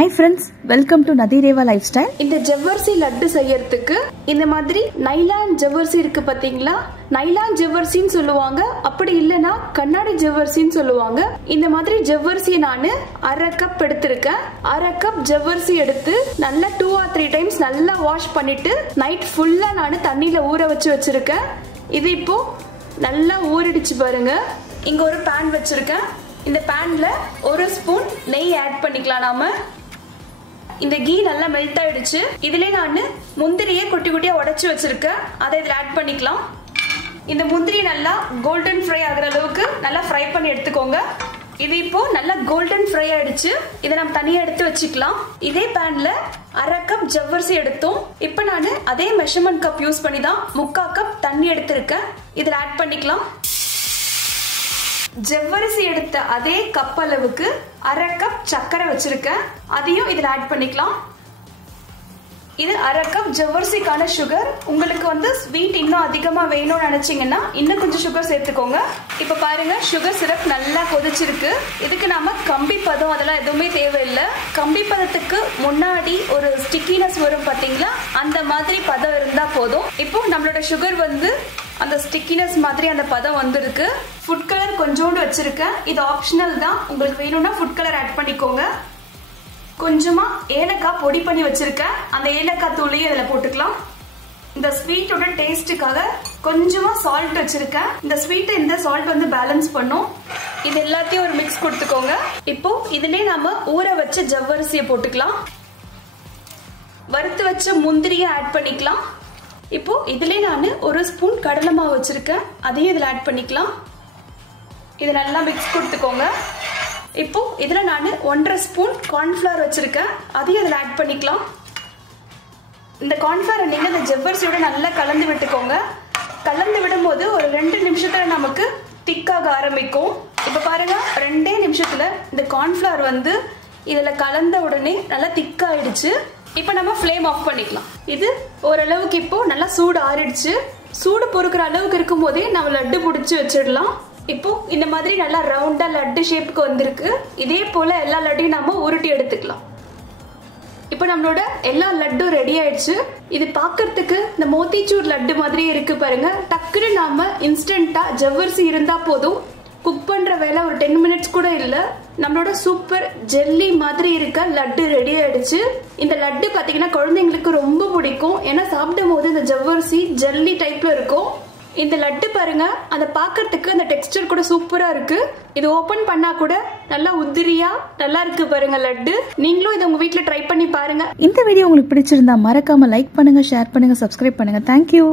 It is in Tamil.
Hi friends, welcome to Nadireva Lifestyle. இந்த ஜவ்வரிசி லட்டு செய்யறதுக்கு இந்த மாதிரி நைலான் ஜவ்வரிசி இருக்கு பாத்தீங்களா? நைலான் ஜவ்வரிசின்னு சொல்லுவாங்க. அப்படி இல்லனா கண்ணாடி ஜவ்வரிசின்னு சொல்லுவாங்க. இந்த மாதிரி ஜவ்வரிசி நானு 1/2 கப் எடுத்துர்க்கேன். 1/2 கப் ஜவ்வரிசி எடுத்து நல்லா 2 or 3 times நல்லா வாஷ் பண்ணிட்டு நைட் ஃபுல்லா நானு தண்ணில ஊற வச்சிருக்கேன். இது இப்போ நல்லா ஊறிடுச்சு பாருங்க. இங்க ஒரு pan வச்சிருக்கேன். இந்த panல 1 ஸ்பூன் நெய் ஆட் பண்ணிக்கலாம் நாம. இந்த கீ நல்லா மெல்ட் ஆயிடுச்சு. இதுல நான் முந்திரியை குட்டி குட்டியா உடைச்சு வச்சிருக்கேன். அதை இதுல ஆட் பண்ணிக்கலாம். இந்த முந்திரி நல்லா கோல்டன் ஃப்ரை ஆகுற அளவுக்கு நல்லா ஃப்ரை பண்ணி எடுத்துக்கோங்க. இது இப்போ நல்லா கோல்டன் ஃப்ரை ஆயிடுச்சு. இதை நம்ம தனியா எடுத்து வச்சுக்கலாம். இதே பேன்ல 1/2 கப் ஜவ்வரிசி எடுத்தோம். இப்போ நான் அதே மெஷர்மெண்ட் கப் யூஸ் பண்ணி தான் 3/4 கப் தண்ணி எடுத்திருக்கேன். இதுல ஆட் பண்ணிக்கலாம். ஜவ்வரிசி எடுத்த அதே கப் அளவுக்கு 1/2 கப் சர்க்கரை வச்சிருக்கேன். அதையும் இதுல ஆட் பண்ணிக்கலாம். இது 1/2 கப் ஜவ்வரிசிக்கான சுகர். உங்களுக்கு ஸ்வீட் இன்னும் அதிகமா வேணும்னு நினைச்சீங்கன்னா இன்னும் கொஞ்சம் சுகர் சேர்த்துக்கோங்க. இப்ப பாருங்க, சுகர் சிரப் நல்லா கொதிச்சிருக்கு. இதுக்கு நாம கம்பி பதம் அதெல்லாம் எதுவுமே தேவையில்லை. கம்பி பதத்துக்கு முன்னாடி ஒரு ஸ்டிக்கினஸ் வரும் பாத்தீங்களா, அந்த மாதிரி பதம் இருந்தா போதும். இப்போ நம்மளோட சுகர் அந்த ஸ்டிக்கினஸ் மாதிரி அந்த பதம் வந்திருக்கு. ஃபுட் கலர் கொஞ்சோண்டு வச்சிருக்கேன். இது ஆப்ஷனல் தான். உங்களுக்கு வேணும்னா ஃபுட் கலர் ஆட் பண்ணிக்கோங்க. கொஞ்சமா ஏலக்காய் பொடி பண்ணி வச்சிருக்கேன். அந்த ஏலக்காய் தூளையும் இதுல போட்டுக்கலாம். இந்த ஸ்வீட்டோட டேஸ்டுக்காக கொஞ்சமா சால்ட் வச்சிருக்கேன். இந்த ஸ்வீட் இந்த சால்ட் பேலன்ஸ் பண்ணும். இது எல்லாத்தையும் ஒரு மிக்ஸ் கொடுத்துக்கோங்க. இப்போ இதுலயே நாம ஊற வச்ச ஜவ்வரிசியை போட்டுக்கலாம். வறுத்து வச்ச முந்திரியை ஆட் பண்ணிக்கலாம். இப்போ இதுல நான் 1 ஸ்பூன் கடலை மாவு வச்சிருக்கேன். அதையும் இதுல ஆட் பண்ணிக்கலாம். இது நல்லா மிக்ஸ் கொடுத்துக்கோங்க. இப்போ இதுல நான் 1/2 ஸ்பூன் கார்ன்ஃபிளவர் வச்சிருக்கேன். அதையும் இதுல ஆட் பண்ணிக்கலாம். இந்த கார்ன்ஃபிளவர் நீங்க இந்த ஜவ்வரிசியோட நல்லா கலந்து விட்டுக்கோங்க. கலந்து விடும்போது ஒரு 2 நிமிஷத்துல நமக்கு திக்காக ஆரம்பிக்கும். இப்ப பாருங்க, 2 நிமிஷத்துல இந்த கார்ன்ஃபிளவர் இதுல கலந்த உடனே நல்லா திக்காயிடுச்சு. இப்போ நம்ம ஃப்ளேம் ஆஃப் பண்ணிக்கலாம். இது ஓரளவுக்கு இப்போ நல்லா சூடு ஆறிடுச்சு. சூடு பொறுக்கிற அளவுக்கு இருக்கும் போதே நம்ம லட்டு பிடிச்சி வச்சிடலாம். இப்போ இந்த மாதிரி நல்லா ரவுண்டா லட்டு ஷேப்புக்கு வந்திருக்கு. இதே போல எல்லா லட்டையும் நாம உருட்டி எடுத்துக்கலாம். இப்போ நம்மளோட எல்லா லட்டும் ரெடி ஆயிடுச்சு. இது பாக்கிறதுக்கு இந்த மோத்திச்சூர் லட்டு மாதிரி இருக்கு பாருங்க. டக்குன்னு நாம இன்ஸ்டன்டா ஜவ்வரிசி இருந்தா போதும். குக் பண்ற வேலை ஒரு 10 மினிட்ஸ் கூட இல்ல. நம்மளோட சூப்பர் ஜெல்லி மாதிரி இருக்க லட்டு ரெடி ஆயிடுச்சு. இந்த லட்டு பாத்தீங்கன்னா குழந்தைங்களுக்கு ரொம்ப பிடிக்கும். ஏன்னா சாப்பிடும் போது இந்த ஜவ்வரிசி ஜெல்லி டைப்ல இருக்கும். இந்த லட்டு பாருங்க, அதை பாக்கிறதுக்கு அந்த டெக்ஸ்டர் கூட சூப்பரா இருக்கு. இது ஓபன் பண்ணா கூட நல்லா உதிரியா நல்லா இருக்கு பாருங்க லட்டு. நீங்களும் இதை உங்க வீட்டுல ட்ரை பண்ணி பாருங்க. இந்த வீடியோ உங்களுக்கு பிடிச்சிருந்தா மறக்காம லைக் பண்ணுங்க, ஷேர் பண்ணுங்க, சப்ஸ்கிரைப் பண்ணுங்க. தேங்க்யூ.